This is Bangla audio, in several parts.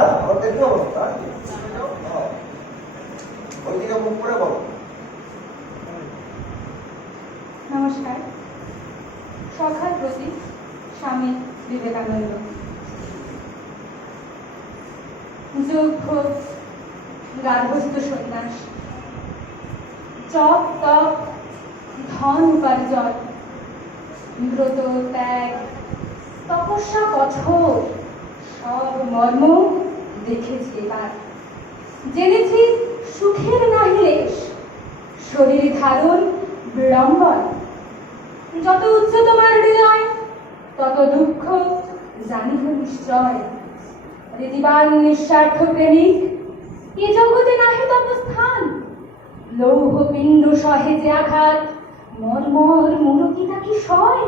না আমার দেখতে অবস্থা ওইদিকে মুখ করে বলো। নমস্কার। সখার প্রতি স্বামী বিবেকানন্দ। যোগ্য গার্হস্থ্য সন্ন্যাস, জপ তপ ধন উপার্জন, ব্রত ত্যাগ, তপস্যা কঠোর, সব মর্ম দেখেছি এবার। জেনেছি সুখের নাহিলেশ, শরীর ধারণ বিড়ম্বন। যত উচ্চ তোমার হৃদয় তত দুঃখ জানিহ নিশ্চয়। রীতিবান নিঃস্বার্থ প্রেমিক এ জগতে নাহি তত স্থান। লৌহ পিণ্ড সহে যে আঘাত, মর্মর মূলতি তাকি সয়।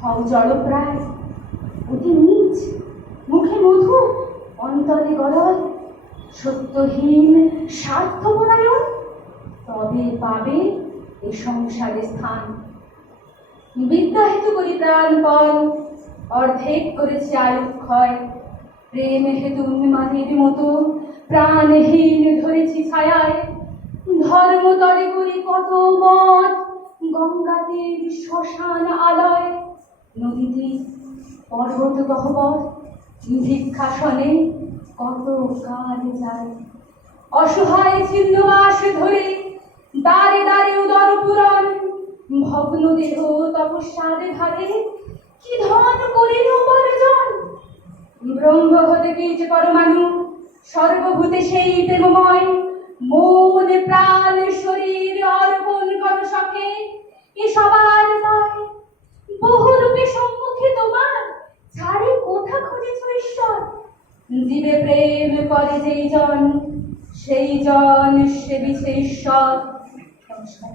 হও জড়প্রায় অতি নীচ, মুখে মধু অন্তরে গলয়। সত্যহীন স্বার্থপরায়ণ, তবে পাবে এ সংসারে স্থান। বিদ্যা হেতু করি প্রাণপণ, অর্ধেক করেছি আয়ুক্ষয়। প্রেম হেতু উন্মাদের মতো প্রাণহীন ধরেছি ছায়ায়। ধর্মতরে করি কত মঠ, গঙ্গাতীর শ্মশান আলয়। নদীতে পর্বত গহ্বর, ভিক্ষাসনে কত কাল যায়। অসহায় ছিন্নবাস ধরে দ্বারে দ্বারে উদর পূরণ। ভগ্ন দেহ তপস্যার ধারে কি ধন করিল উপার্জন। ব্রহ্ম হতে বীজ পরমাণু, সর্বভূতে সেই প্রেমময়। মন প্রাণ শরীর অর্পণ কর সখে, এ সবার নয়। বহুরূপে সম্মুখে তোমার, ছাড়ে কোথা খুঁজেছ ঈশ্বর। জীবে প্রেম করে যেই জন, সেই জন সেবিছে ঈশ্বর। নমস্কার।